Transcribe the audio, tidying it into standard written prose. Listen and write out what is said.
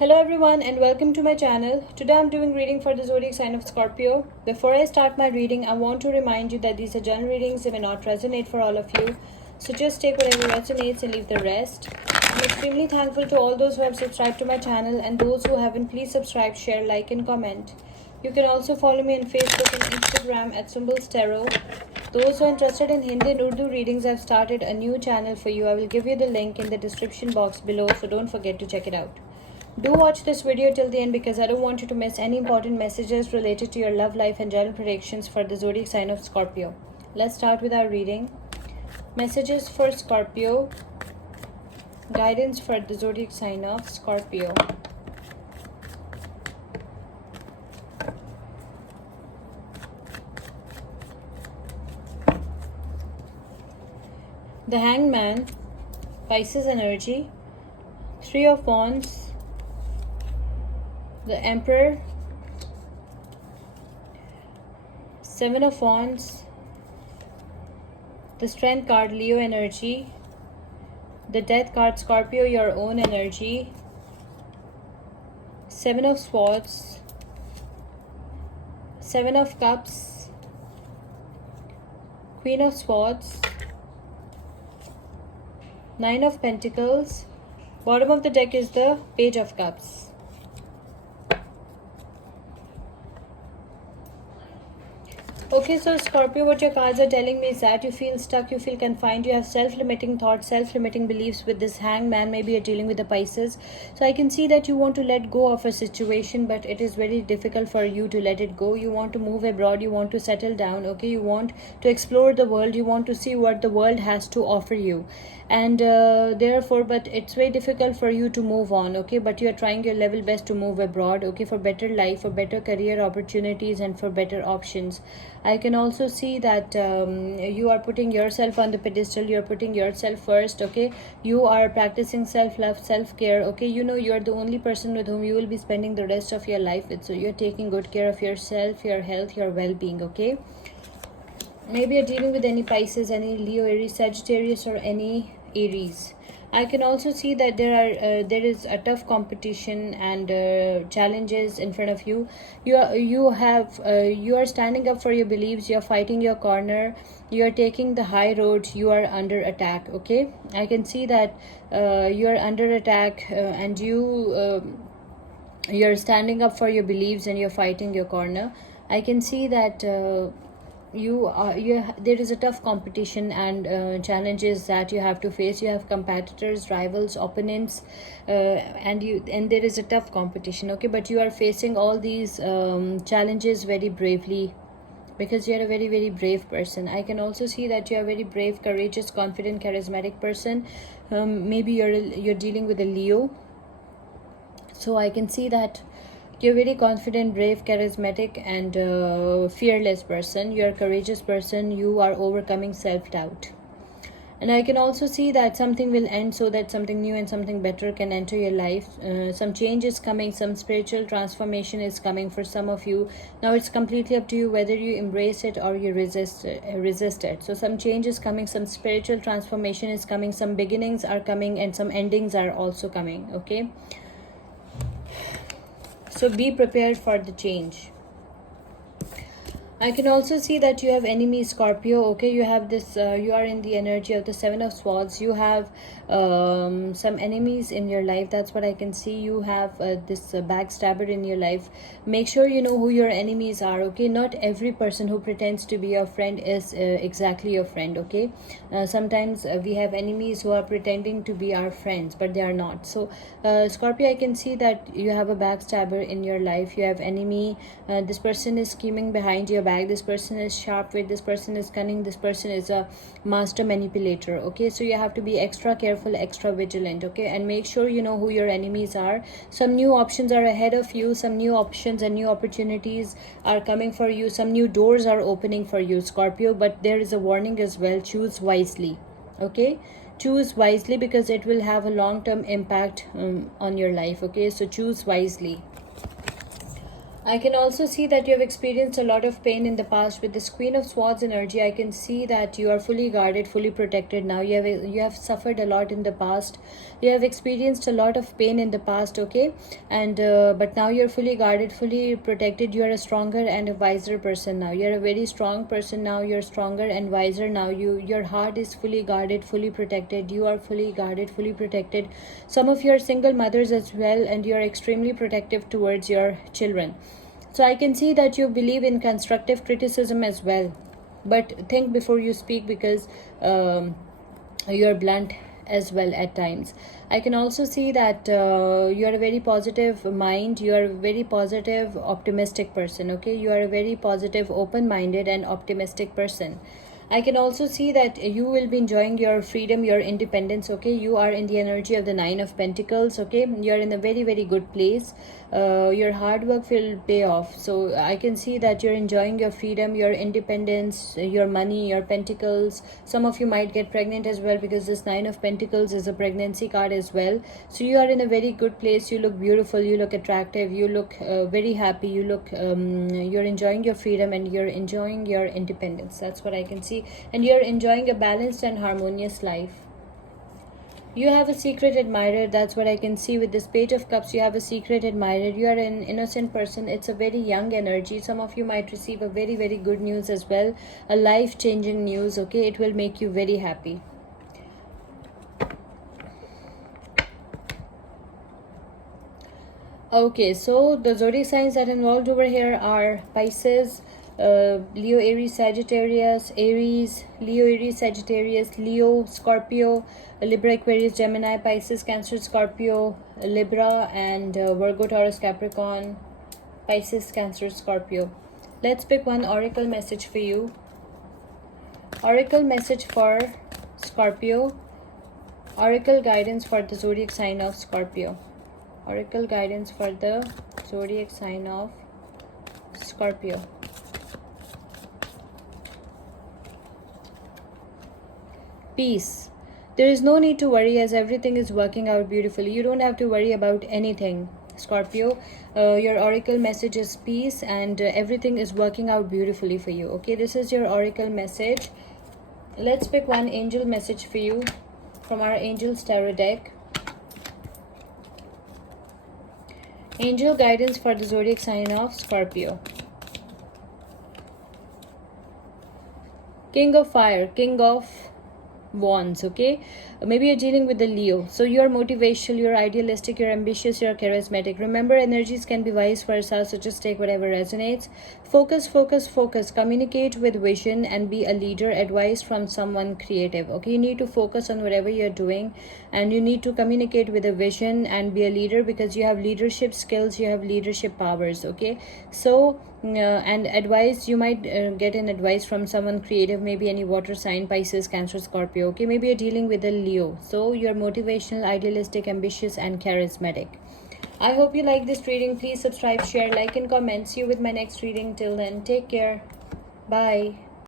Hello everyone and welcome to my channel. Today I'm doing reading for the zodiac sign of Scorpio. Before I start my reading, I want to remind you that these are general readings. They may not resonate for all of you. So just take whatever resonates and leave the rest. I'm extremely thankful to all those who have subscribed to my channel, and those who haven't, please subscribe, share, like and comment. You can also follow me on Facebook and Instagram at Symbols Tarot. Those who are interested in Hindi and Urdu readings, I've started a new channel for you. I will give you the link in the description box below, so don't forget to check it out. Do watch this video till the end because I don't want you to miss any important messages related to your love life and general predictions for the zodiac sign of Scorpio. Let's start with our reading. Messages for Scorpio. Guidance for the zodiac sign of Scorpio. The Hanged Man, Pisces energy, Three of Wands, the Emperor, Seven of Wands, the Strength card, Leo energy, the Death card, Scorpio, your own energy, Seven of Swords, Seven of Cups, Queen of Swords, Nine of Pentacles. Bottom of the deck is the Page of Cups. Okay, so Scorpio, what your cards are telling me is that you feel stuck, you feel confined, you have self-limiting thoughts, self-limiting beliefs with this Hanged Man. Maybe you're dealing with the Pisces. So I can see that you want to let go of a situation, but it is very difficult for you to let it go. You want to move abroad, you want to settle down, okay? You want to explore the world, you want to see what the world has to offer you. And therefore, but it's very difficult for you to move on, okay? But you are trying your level best to move abroad, okay? For better life, for better career opportunities and for better options. I can also see that you are putting yourself on the pedestal, you're putting yourself first, okay? You are practicing self-love, self-care, okay? You know you're the only person with whom you will be spending the rest of your life with. So you're taking good care of yourself, your health, your well-being, okay? Maybe you're dealing with any Pisces, any Leo, Aries, Sagittarius or any Aries. I can also see that there is a tough competition and challenges in front of you. You are standing up for your beliefs. You are fighting your corner. You are taking the high road. You are under attack. Okay, I can see that you are under attack and you're standing up for your beliefs and you're fighting your corner. I can see that. There is a tough competition and challenges that you have to face. You have competitors, rivals, opponents, and there is a tough competition, okay? But you are facing all these challenges very bravely because you are a very, very brave person. I can also see that you are a very brave, courageous, confident, charismatic person. Maybe you're dealing with a Leo. So I can see that you're very confident, brave, charismatic and fearless person. You're a courageous person. You are overcoming self-doubt. And I can also see that something will end so that something new and something better can enter your life. Some change is coming, some spiritual transformation is coming for some of you. Now it's completely up to you whether you embrace it or you resist it. So some change is coming, some spiritual transformation is coming, some beginnings are coming and some endings are also coming, okay? So be prepared for the change. I can also see that you have enemy Scorpio, okay? You have this, you are in the energy of the Seven of Swords. You have some enemies in your life. That's what I can see. You have this backstabber in your life. Make sure you know who your enemies are, okay? Not every person who pretends to be your friend is exactly your friend, okay? Sometimes we have enemies who are pretending to be our friends, but they are not. So Scorpio, I can see that you have a backstabber in your life. You have enemy. This person is scheming behind your back. This person is sharp-witted. This person is cunning. This person is a master manipulator, okay? So you have to be extra careful, extra vigilant, okay? And make sure you know who your enemies are. Some new options are ahead of you. Some new options and new opportunities are coming for you. Some new doors are opening for you, Scorpio, but there is a warning as well. Choose wisely, okay? Choose wisely because it will have a long-term impact on your life, okay? So choose wisely. I can also see that you have experienced a lot of pain in the past with this Queen of Swords energy. I can see that you are fully guarded, fully protected now. You have suffered a lot in the past. You have experienced a lot of pain in the past, okay, and but now you're fully guarded, fully protected. You are a stronger and a wiser person now. You're a very strong person now. You're stronger and wiser now. Your heart is fully guarded, fully protected. You are fully guarded, fully protected. Some of you are single mothers as well, and you're extremely protective towards your children. So I can see that you believe in constructive criticism as well, but think before you speak, because you're blunt as well at times. I can also see that you are a very positive mind. You are a very positive, optimistic person, okay. You are a very positive, open-minded and optimistic person. I can also see that you will be enjoying your freedom, your independence, okay. You are in the energy of the Nine of Pentacles, okay. You are in a very, very good place. Your hard work will pay off. So I can see that you're enjoying your freedom, your independence, your money, your pentacles. Some of you might get pregnant as well, because this Nine of Pentacles is a pregnancy card as well. So you are in a very good place. You look beautiful, you look attractive, you look very happy, you look you're enjoying your freedom and you're enjoying your independence. That's what I can see. And you're enjoying a balanced and harmonious life. You have a secret admirer. That's what I can see with this Page of Cups. You have a secret admirer. You are an innocent person. It's a very young energy. Some of you might receive a very, very good news as well. A life-changing news, okay. It will make you very happy. Okay, so the zodiac signs that involved over here are Pisces, Leo, Aries, Sagittarius, Aries, Leo, Aries, Sagittarius, Leo, Scorpio, Libra, Aquarius, Gemini, Pisces, Cancer, Scorpio, Libra, and Virgo, Taurus, Capricorn, Pisces, Cancer, Scorpio. Let's pick one oracle message for you. Oracle message for Scorpio. Oracle guidance for the zodiac sign of Scorpio. Oracle guidance for the zodiac sign of Scorpio. Peace. There is no need to worry, as everything is working out beautifully. You don't have to worry about anything, Scorpio. Your oracle message is peace, and everything is working out beautifully for you, okay. This is your oracle message. Let's pick one angel message for you from our Angels Tarot deck. Angel guidance for the zodiac sign of Scorpio. King of Fire, King of Wands, okay. Maybe you're dealing with the Leo. So you're motivational, you're idealistic, you're ambitious, you're charismatic. Remember, energies can be vice versa, so just take whatever resonates. Focus, focus, focus. Communicate with vision and be a leader. Advice from someone creative, okay. You need to focus on whatever you're doing, and you need to communicate with a vision and be a leader, because you have leadership skills, you have leadership powers, okay. So and advice, you might get an advice from someone creative, maybe any water sign, Pisces, Cancer, Scorpio, okay. Maybe you're dealing with a Leo. So you're motivational, idealistic, ambitious and charismatic. I hope you like this reading. Please subscribe, share, like and comment. See you with my next reading. Till then, take care. Bye.